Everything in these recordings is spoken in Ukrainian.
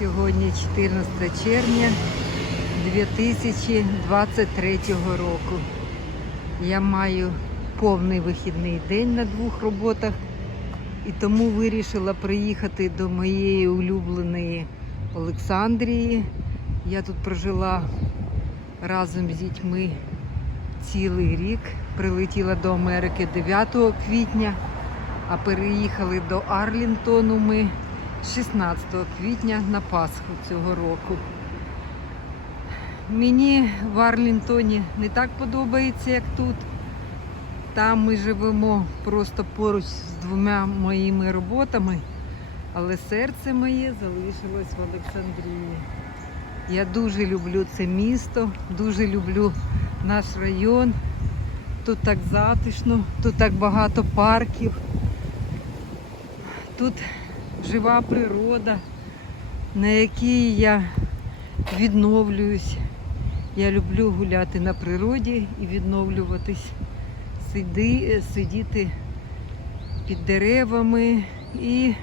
Сьогодні 14 червня 2023 року. Я маю повний вихідний день на двох роботах і тому вирішила приїхати до моєї улюбленої Олександрії. Я тут прожила разом з дітьми цілий рік. Прилетіла до Америки 9 квітня, а переїхали до Арлінтону ми 16 квітня на Пасху цього року. Мені в Арлінтоні не так подобається, як тут. Там ми живемо просто поруч з двома моїми роботами, але серце моє залишилось в Олександрії. Я дуже люблю це місто, дуже люблю наш район. Тут так затишно, тут так багато парків. Тут жива природа, на якій я відновлююсь. Я люблю гуляти на природі і відновлюватись, сиди, сидіти під деревами і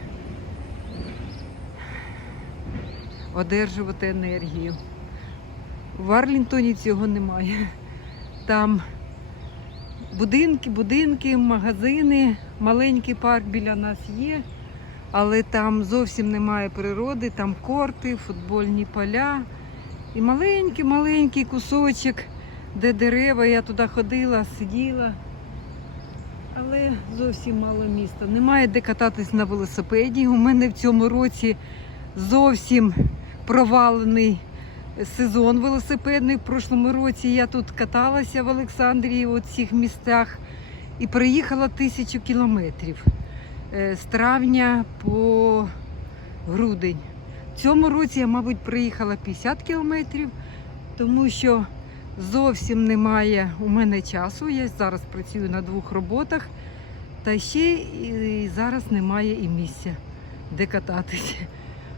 одержувати енергію. В Арлінтоні цього немає. Там будинки, будинки, магазини, маленький парк біля нас є, але там зовсім немає природи, там корти, футбольні поля і маленький-маленький кусочок, де дерева. Я туди ходила, сиділа. Але зовсім мало міста. Немає де кататись на велосипеді. У мене в цьому році зовсім провалений сезон велосипедний. В прошлому році я тут каталася в Олександрії, у цих містах, і проїхала тисячу кілометрів з травня по грудень. В цьому році я, мабуть, проїхала 50 кілометрів, тому що зовсім немає у мене часу. Я зараз працюю на двох роботах, та ще і зараз немає і місця, де кататися.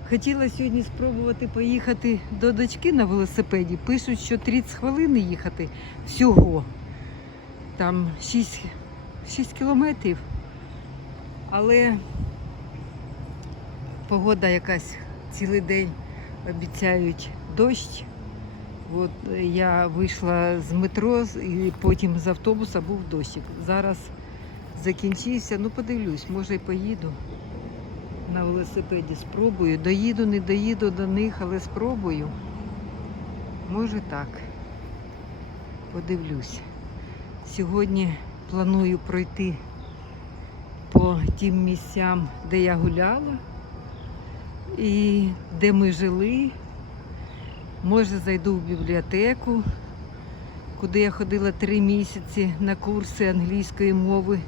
Хотіла сьогодні спробувати поїхати до дочки на велосипеді. Пишуть, що 30 хвилин їхати всього. Там 6, 6 кілометрів. Але погода якась цілий день обіцяють дощ. От е, я вийшла з метро і потім з автобуса був дощик. Зараз закінчився. Ну подивлюсь, може й поїду на велосипеді. Спробую. Доїду, не доїду до них, але спробую. Може так. Подивлюсь. Сьогодні планую пройти по тим місцям, де я гуляла і де ми жили. Може, зайду в бібліотеку, куди я ходила три місяці на курси англійської мови,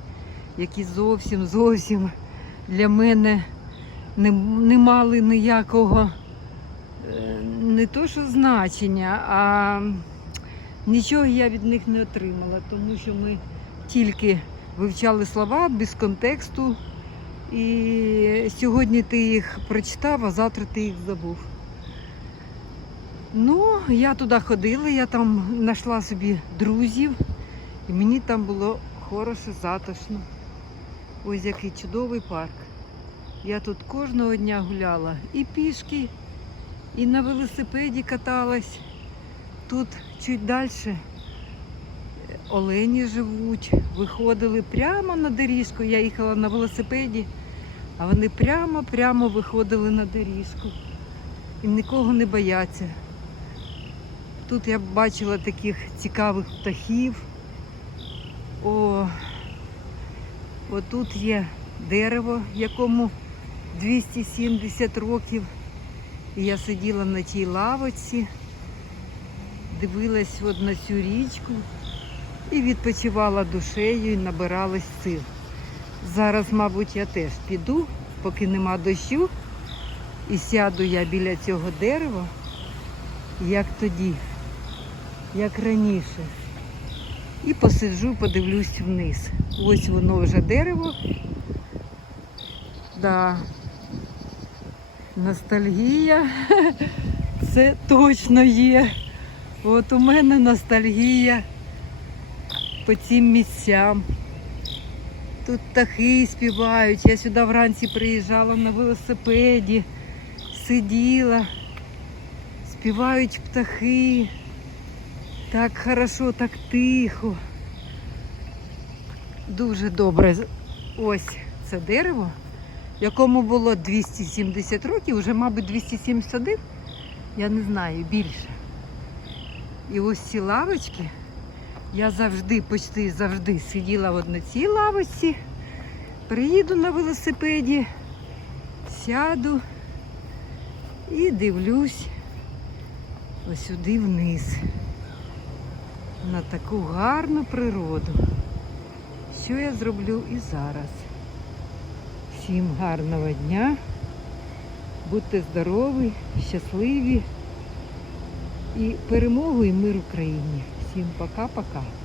які зовсім зовсім для мене не, не мали ніякого е, не то, що значення, а нічого я від них не отримала, тому що ми тільки вивчали слова без контексту. І сьогодні ти їх прочитав, а завтра ти їх забув. Ну, я туди ходила, я там знайшла собі друзів, і мені там було хороше, затишно. Ось який чудовий парк. Я тут кожного дня гуляла і пішки, і на велосипеді каталась. Тут чуть далі олені живуть, виходили прямо на доріжку. Я їхала на велосипеді, а вони прямо-прямо виходили на доріжку. І нікого не бояться. Тут я бачила таких цікавих птахів. О, отут є дерево, якому 270 років. І я сиділа на тій лавочці, дивилась от на цю річку і відпочивала душею і набиралась сил. Зараз, мабуть, я теж піду, поки нема дощу, і сяду я біля цього дерева, як тоді, як раніше. І посиджу, подивлюсь вниз. Ось воно вже дерево. Да. Ностальгія. Це точно є. От у мене ностальгія по цим місцям. Тут птахи співають. Я сюди вранці приїжджала на велосипеді, сиділа, співають птахи. Так хорошо, так тихо. Дуже добре. Ось це дерево, якому було 270 років, вже, мабуть, 271, я не знаю, більше. І ось ці лавочки, я завжди, почти завжди сиділа на цій лавочці, приїду на велосипеді, сяду і дивлюсь ось сюди вниз на таку гарну природу. Що я зроблю і зараз. Всім гарного дня. Будьте здорові, щасливі і перемогу і мир Україні. Всім пока-пока.